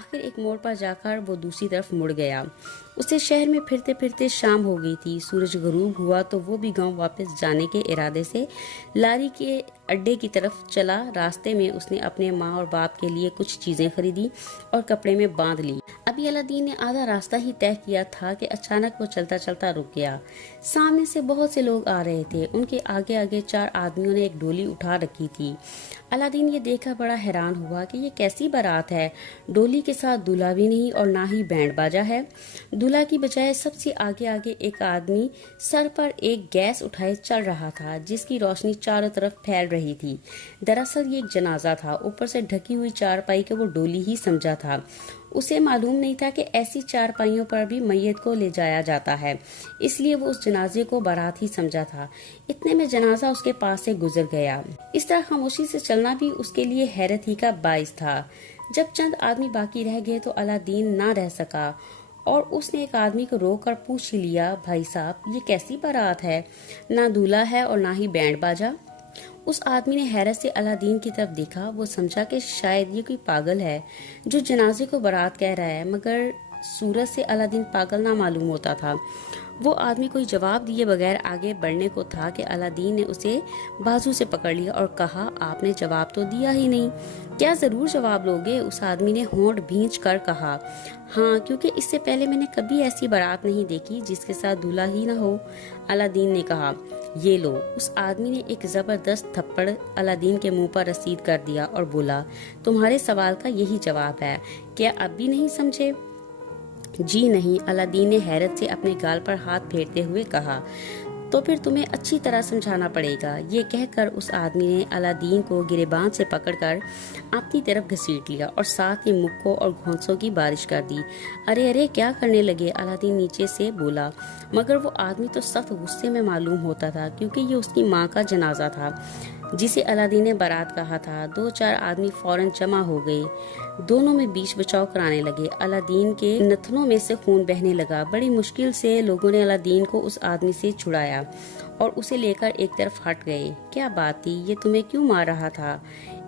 آخر ایک موڑ پر جا کر وہ دوسری طرف مڑ گیا۔ اسے شہر میں پھرتے پھرتے شام ہو گئی تھی۔ سورج غروب ہوا تو وہ بھی گاؤں واپس جانے کے ارادے سے لاری کے اڈے کی طرف چلا۔ راستے میں اس نے اپنے ماں اور باپ کے لیے کچھ چیزیں خریدی اور کپڑے میں باندھ لی۔ ابھی الادین نے آدھا راستہ ہی طے کیا تھا کہ اچانک وہ چلتا چلتا رک گیا۔ سامنے سے بہت سے لوگ آ رہے تھے۔ ان کے آگے آگے 4 آدمیوں نے ایک ڈولی اٹھا رکھی تھی۔ الادین یہ دیکھ کر بڑا حیران ہوا کہ یہ کیسی بارات ہے۔ ڈولی کے ساتھ دولہا بھی نہیں اور نہ ہی بینڈ باجا ہے۔ دولہا کی بجائے سب سے آگے آگے ایک آدمی سر پر ایک گیس اٹھائے چل رہا تھا جس کی روشنی چاروں طرف پھیل رہی تھی۔ دراصل یہ ایک جنازہ تھا۔ اوپر سے ڈھکی ہوئی چارپائی کو وہ ڈولی ہی سمجھا تھا۔ اسے معلوم نہیں تھا کہ ایسی چارپائیوں پر بھی میت کو لے جایا جاتا ہے، اس لیے وہ اس جنازے کو بارات ہی سمجھا تھا۔ اتنے میں جنازہ اس کے پاس سے گزر گیا۔ اس طرح خاموشی سے چلنا بھی اس کے لیے حیرت ہی کا باعث تھا۔ جب چند آدمی باقی رہ گئے تو الادین نہ رہ سکا اور اس نے ایک آدمی کو روک کر پوچھ لیا، بھائی صاحب یہ کیسی بارات ہے؟ نہ دولہا ہے اور نہ ہی بینڈ باجا۔ اس آدمی نے حیرت سے الادین کی طرف دیکھا۔ وہ سمجھا کہ شاید یہ کوئی پاگل ہے جو جنازے کو بارات کہہ رہا ہے، مگر صورت سے الادین پاگل نہ معلوم ہوتا تھا۔ وہ آدمی کوئی جواب دیے بغیر آگے بڑھنے کو تھا کہ الادین نے اسے بازو سے پکڑ لیا اور کہا، آپ نے جواب تو دیا ہی نہیں۔ کیا ضرور جواب لوگے؟ اس آدمی نے ہونٹ بھینچ کر کہا، ہاں، کیونکہ اس سے پہلے میں نے کبھی ایسی بارات نہیں دیکھی جس کے ساتھ دولہا ہی نہ ہو۔ الادین نے کہا، یہ لو۔ اس آدمی نے ایک زبردست تھپڑ الادین کے منہ پر رسید کر دیا اور بولا، تمہارے سوال کا یہی جواب ہے، کیا اب بھی نہیں سمجھے؟ جی نہیں، الادین نے حیرت سے اپنے گال پر ہاتھ پھیرتے ہوئے کہا، تو پھر تمہیں اچھی طرح سمجھانا پڑے گا۔ یہ کہہ کر اس آدمی نے الادین کو گریبان سے پکڑ کر اپنی طرف گھسیٹ لیا اور ساتھ ہی مکوں اور گھونسوں کی بارش کر دی۔ ارے ارے کیا کرنے لگے؟ الادین نیچے سے بولا، مگر وہ آدمی تو سخت غصے میں معلوم ہوتا تھا کیونکہ یہ اس کی ماں کا جنازہ تھا جسے الادین نے بارات کہا تھا۔ 2-4 آدمی فوراً جمع ہو گئے، دونوں میں بیچ بچاؤ کرانے لگے۔ الادین کے نتنوں میں سے خون بہنے لگا۔ بڑی مشکل سے لوگوں نے الادین کو اس آدمی سے چھڑایا اور اسے لے کر ایک طرف ہٹ گئے۔ کیا بات تھی؟ یہ تمہیں کیوں مار رہا تھا؟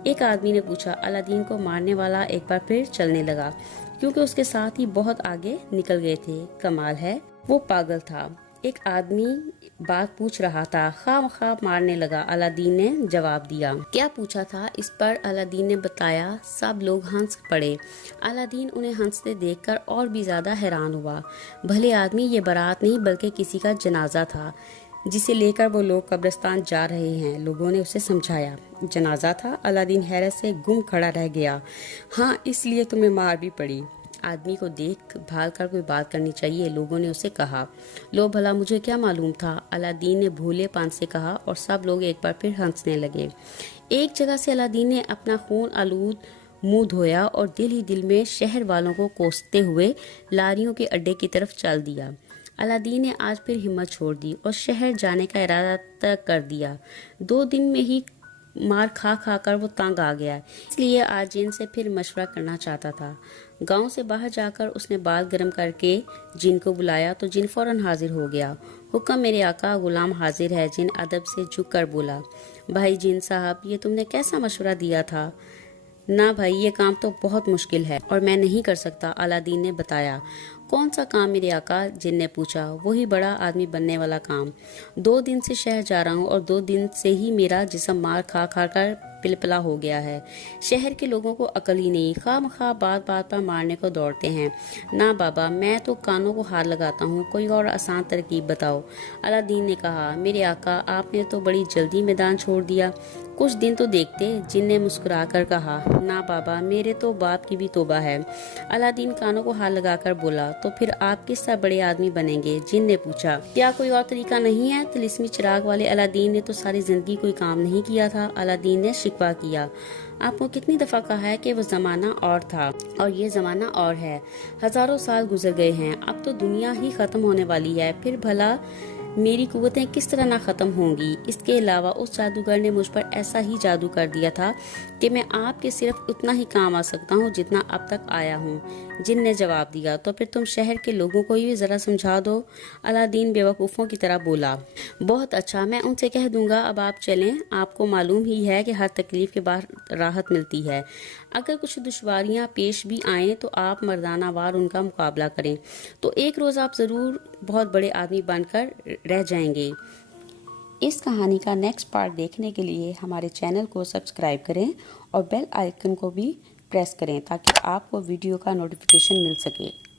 ایک آدمی نے پوچھا۔ الادین کو مارنے والا ایک بار پھر چلنے لگا کیونکہ اس کے ساتھ ہی بہت آگے نکل گئے تھے۔ کمال ہے، وہ پاگل تھا۔ ایک آدمی بات پوچھ رہا تھا۔ خواہ مخواہ مارنے لگا، الادین نے جواب دیا۔ کیا پوچھا تھا؟ اس پر الادین نے بتایا۔ سب لوگ ہنس پڑے۔ الادین انہیں ہنستے دیکھ کر اور بھی زیادہ حیران ہوا۔ بھلے آدمی، یہ بارات نہیں بلکہ کسی کا جنازہ تھا جسے لے کر وہ لوگ قبرستان جا رہے ہیں، لوگوں نے اسے سمجھایا۔ جنازہ تھا؟ الادین حیرت سے گم کھڑا رہ گیا۔ ہاں، اس لیے تمہیں مار بھی پڑی۔ آدمی کو دیکھ بھال کر کوئی بات کرنی چاہیے، لوگوں نے اسے کہا۔ لو بھلا مجھے کیا معلوم تھا؟ الادین نے بھولے پان سے کہا اور سب لوگ ایک بار پھر ہنسنے لگے۔ ایک جگہ سے الادین نے اپنا خون آلود منہ دھویا اور دل ہی دل میں شہر والوں کو کوستے ہوئے لاریوں کے اڈے کی طرف چل دیا۔ الادین نے آج پھر ہمت چھوڑ دی اور شہر جانے کا ارادہ تک کر دیا۔ 2 دن میں ہی مار کھا کھا کر وہ تنگ آ گیا، اس لیے آج جن سے پھر مشورہ کرنا چاہتا تھا۔ گاؤں سے باہر جا کر اس نے بال گرم کر کے جن کو بلایا تو جن فوراً حاضر ہو گیا۔ حکم میرے آقا، غلام حاضر ہے۔ جن ادب سے جھک کر بولا، بھائی جن صاحب، یہ تم نے کیسا مشورہ دیا تھا؟ نہ بھائی، یہ کام تو بہت مشکل ہے اور میں نہیں کر سکتا، الادین نے بتایا۔ کون سا کام میرے آقا؟ جن نے پوچھا۔ وہی بڑا آدمی بننے والا کام۔ 2 دن سے شہر جا رہا ہوں اور 2 دن سے ہی میرا جسم مار کھا کھا کر پلپلا ہو گیا ہے۔ شہر کے لوگوں کو عقل ہی نہیں، خواہ مخواہ بات بات پر مارنے کو دوڑتے ہیں۔ نہ بابا، میں تو کانوں کو ہاتھ لگاتا ہوں، کوئی اور آسان ترکیب بتاؤ۔ الادین نے کہا، میرے آقا، آپ نے تو بڑی جلدی میدان چھوڑ دیا، کچھ دن تو دیکھتے۔ جن نے مسکرا کر کہا، نہ بابا، میرے تو باپ کی بھی توبہ ہے۔ الادین کانوں کو ہاتھ لگا کر بولا، تو پھر آپ کس طرح بڑے آدمی بنیں گے؟ جن نے پوچھا، کیا کوئی اور طریقہ نہیں ہے؟ طلسمی چراغ والے الادین نے تو ساری زندگی کوئی کام نہیں کیا تھا۔ الادین نے شکوہ کیا، آپ کو کتنی دفعہ کہا ہے کہ وہ زمانہ اور تھا اور یہ زمانہ اور ہے۔ ہزاروں سال گزر گئے ہیں، اب تو دنیا ہی ختم ہونے والی ہے، پھر بھلا میری قوتیں کس طرح نہ ختم ہوں گی؟ اس کے علاوہ اس جادوگر نے مجھ پر ایسا ہی جادو کر دیا تھا کہ میں آپ کے صرف اتنا ہی کام آ سکتا ہوں جتنا اب تک آیا ہوں۔ جن نے جواب دیا، تو پھر تم شہر کے لوگوں کو بھی ذرا سمجھا دو۔ الادین بیوقوفوں کی طرح بولا۔ بہت اچھا، میں ان سے کہہ دوں گا، اب آپ چلیں۔ آپ کو معلوم ہی ہے کہ ہر تکلیف کے بعد راحت ملتی ہے۔ اگر کچھ دشواریاں پیش بھی آئیں تو آپ مردانہ وار ان کا مقابلہ کریں، تو ایک روز آپ ضرور بہت بڑے آدمی بن کر رہ جائیں گے۔ اس کہانی کا نیکسٹ پارٹ دیکھنے کے لیے ہمارے چینل کو سبسکرائب کریں اور بیل آئیکن کو بھی پریس کریں تاکہ آپ کو ویڈیو کا نوٹیفیکیشن مل سکے۔